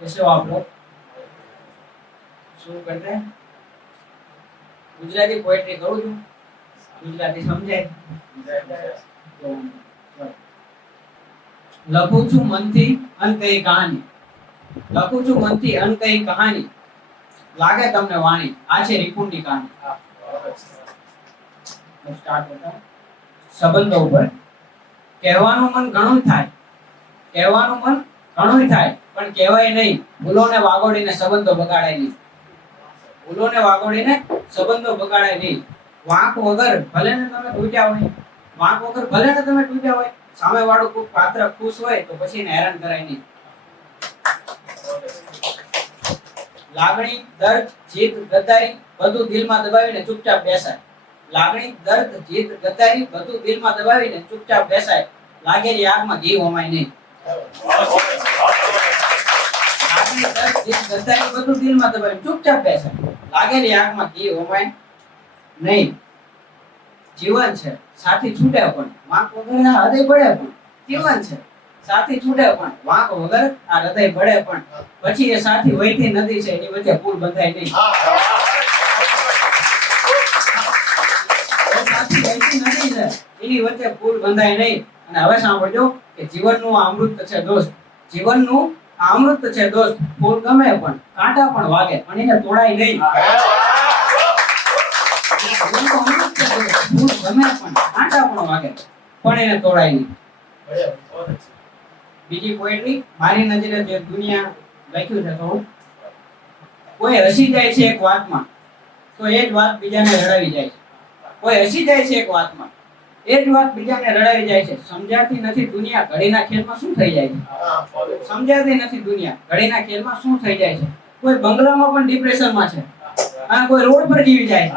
कैसे हो आप लोग? शुरू करते हैं। गुजराती पोएट्री करूँ છું ગુજરાતી સમજાય? લખું છું મનથી અનકહી કહાની, લખું છું મનથી અનકહી કહાની, લાગે તમને વાણી, આ છે રીપુની કહાની. સ્ટાર્ટ કરતા સંબંધો ઉપર. કહેવાનું મન ઘણું થાય, કહેવાનું મન ઘણું થાય, પણ કહેવાય નહીં. ભૂલોને વાગોડીને સંબંધો બગાડાય નહીં, ભૂલોને વાગોડીને સંબંધો બગાડાય નહીં. વાંક વગર ભલે ને તમે તૂટ્યા હોય, વાંક વગર ભલે ને તમે તૂટ્યા હોય, સામે વાળું કોઈ પાત્ર ખુશ હોય તો પછી એને હેરાન કરાય નહીં. લાગણી, દર્દ, જીત, ગદ્દારી બધું દિલમાં દબાવીને ચૂપચાપ બેસાય. લાગણી, દર્દ, જીત, ગદ્દારી બધું દિલમાં દબાવીને ચૂપચાપ બેસાય. લાગેલી આગમાં ઘી હોમાય નહીં. લાગણી, દર્દ, જીત, ગદ્દારી બધું દિલમાં દબાવીને ચૂપચાપ બેસાય. લાગેલી આગમાં ઘી હોમાય નહીં. જીવન છે સાથી છૂટે પણ વાંક વગર આ હૃદય બળે પણ. જીવન છે સાથી છૂટે પણ વાંક વગર આ હૃદય બળે પણ. પછી એ સાથી વહેતી નદી છે, એની વચ્ચે પુલ બંધાય નહીં. સાથી વહેતી નદી છે, એની વચ્ચે પુલ બંધાય નહીં. અને હવે સાંભળજો કે જીવનનું આ અમૃત છે દોસ્ત, જીવનનું આ અમૃત છે દોસ્ત. ફૂલ ગમે પણ કાંટા પણ વાગે પણ એને તોડાય નહીં. જીવનનું અમૃત છે દોસ્ત, ફૂલ ગમે પણ કાંટા પણ વાગે પણ એને તોડાય નહીં. બીજી પોએટ્રી મારી નજરે જે દુનિયા લખ્યું છે થોડું. કોઈ હસી જાય છે એક વાતમાં તો એ જ વાત બીજાને રડાવી જાય છે. કોઈ હસી જાય છે એક વાતમાં, એ જ વાત બીજાને રડાવી જાય છે. સમજાતી નથી દુનિયા ઘડીના ખેલમાં શું થઈ જાય છે. સમજાતી નથી દુનિયા ઘડીના ખેલમાં શું થઈ જાય છે. કોઈ બંગલામાં પણ ડિપ્રેશનમાં છે અને કોઈ રોડ પર જીવી જાય છે.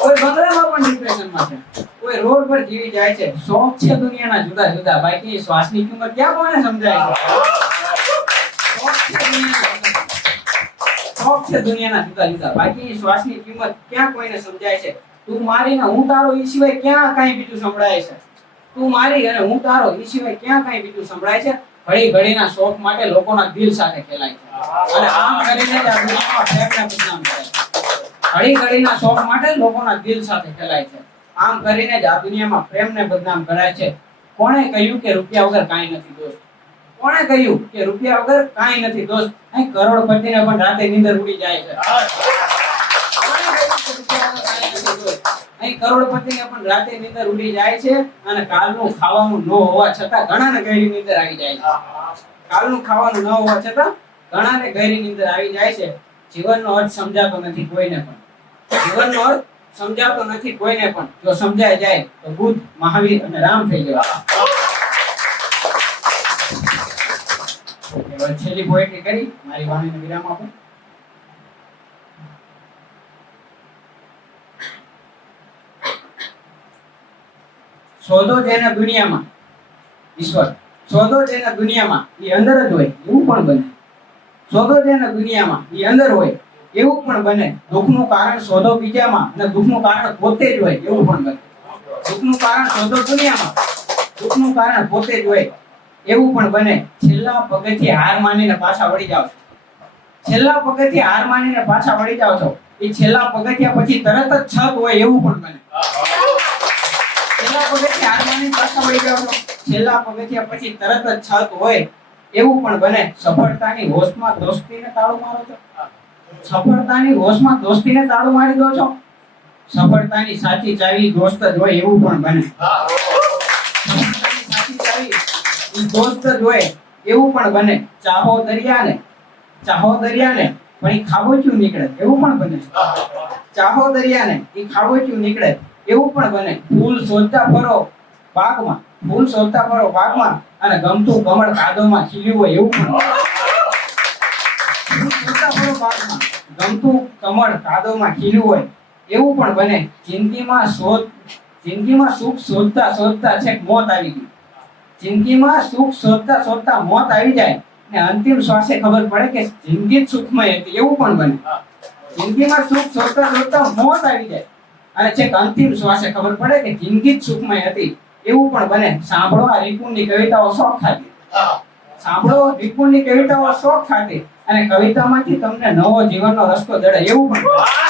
કોઈ બંગલામાં પણ ડિપ્રેશનમાં છે, કોઈ રોડ પર જીવી જાય છે. શોખ છે દુનિયાના જુદા જુદા, બાકી શ્વાસની કિંમત ક્યાં કોને સમજાય છે. શોખ છે દુનિયાના જુદા જુદા, બાકી શ્વાસની કિંમત ક્યાં કોઈને સમજાય છે. તું મારી ને હું તારો ઈ સિવાય ક્યાં કાંઈ બીજું સંભળાય છે. તું મારી અને હું તારો ઈ સિવાય ક્યાં કાંઈ બીજું સંભળાય છે. ઘડી ઘડીના શોખ માટે લોકોના દિલ સાથે ખેલાય છે અને આમ કરીને જ આ દુનિયામાં પ્રેમને બદનામ કરે છે. ઘડી ઘડીના શોખ માટે લોકોના દિલ સાથે ખેલાય છે. આમ કરીને જ આ દુનિયામાં પ્રેમને બદનામ કરાય છે. કોણે કહ્યું કે રૂપિયા વગર કાંઈ નથી દોસ્ત? કોણે કહ્યું કે રૂપિયા વગર કાંઈ નથી દોસ્ત? અહીં કરોડપતિને પણ રાતે નીંદર ઉડી જાય છે. અહીં કરોડપતિને પણ રાતે નીંદર ઉડી જાય છે અને કાલનું ખાવાનું ન હોવા છતાં ઘણાને ગહેરી નીંદર આવી જાય છે. કાલનું ખાવાનું ન હોવા છતાં ઘણાને ગહેરી નીંદર આવી જાય છે. જીવનનો અર્થ સમજાતો નથી કોઈને પણ, જીવનનો અર્થ સમજાતો નથી કોઈને પણ. જો સમજાય જાય તો બુદ્ધ, મહાવીર અને રામ થઈ જવા. હવે છેલ્લી પોએટ્રી કરી મારી વાણીને વિરામ આપું. શોધો જેને દુનિયામાં ઈશ્વર, શોધો જેને દુનિયામાં એ અંદર જ હોય એવું પણ બને. શોધો જેને દુનિયામાં એ અંદર હોય એવું પણ બને. દુઃખનું કારણ શોધો બીજામાં અને દુઃખનું કારણ પોતે જ હોય એવું પણ બને. દુઃખનું કારણ શોધો દુનિયામાં, દુઃખનું કારણ પોતે જ હોય એવું પણ બને. છેલ્લા પગેથી હાર માનીને પાછા વળી જાવ છો, છેલ્લા પગેથી હાર માનીને પાછા વળી જાવ છો. એ છેલ્લા પગથિયા પછી તરત જ છત હોય એવું પણ બને. છેલ્લા પગથિયા હાર માનીને પાછા વળી જાવ છો, છેલ્લા પગથિયા પછી તરત જ છત હોય એવું પણ બને. સફળતાની હોશમાં દોસ્તીને તાળું મારો છો, સફળતાની હોશમાં દોસ્તીને તાળું મારી દો છો. સફળતાની સાચી ચાવી દોસ્ત જ હોય એવું પણ બને. સફળતાની સાચી ચાવી દોસ્ત જ હોય એવું પણ બને. ચાહો દરિયાને પણ ઈ ખાબોચ્યું નીકળે એવું પણ બને. ચાહો દરિયાને ઈ ખાબોચ્યું નીકળે એવું પણ બને. ફૂલ શોધતા ફરો બાગમાં, ફૂલ શોધતા ફરો બાગમાં અને ગમતું કમળ કાદવમાં ખીલ્યું હોય એવું પણ બને. ફૂલ શોધતા ફરો બાગમાં, ગમતું કમળ કાદવમાં ખીલ્યું હોય એવું પણ બને. જિંદગીમાં સુખ શોધતા શોધતા છેક મોત આવી ગઈ. જિંદગીમાં સુખ શોધતા શોધતા મોત આવી જાય ને અંતિમ શ્વાસે ખબર પડે કે જિંદગી જ સુખમય હતી એવું પણ બને. જિંદગીમાં સુખ શોધતા શોધતા મોત આવી જાય અને છેક અંતિમ શ્વાસે ખબર પડે કે જિંદગી જ સુખમય હતી એવું પણ બને. સાંભળો આ રીપુની કવિતાઓ શોખ ખાતી, સાંભળો નિપુણની કવિતાઓ શોખ ખાતી અને કવિતામાંથી તમને નવો જીવનનો રસ્તો જડે એવું પણ બને.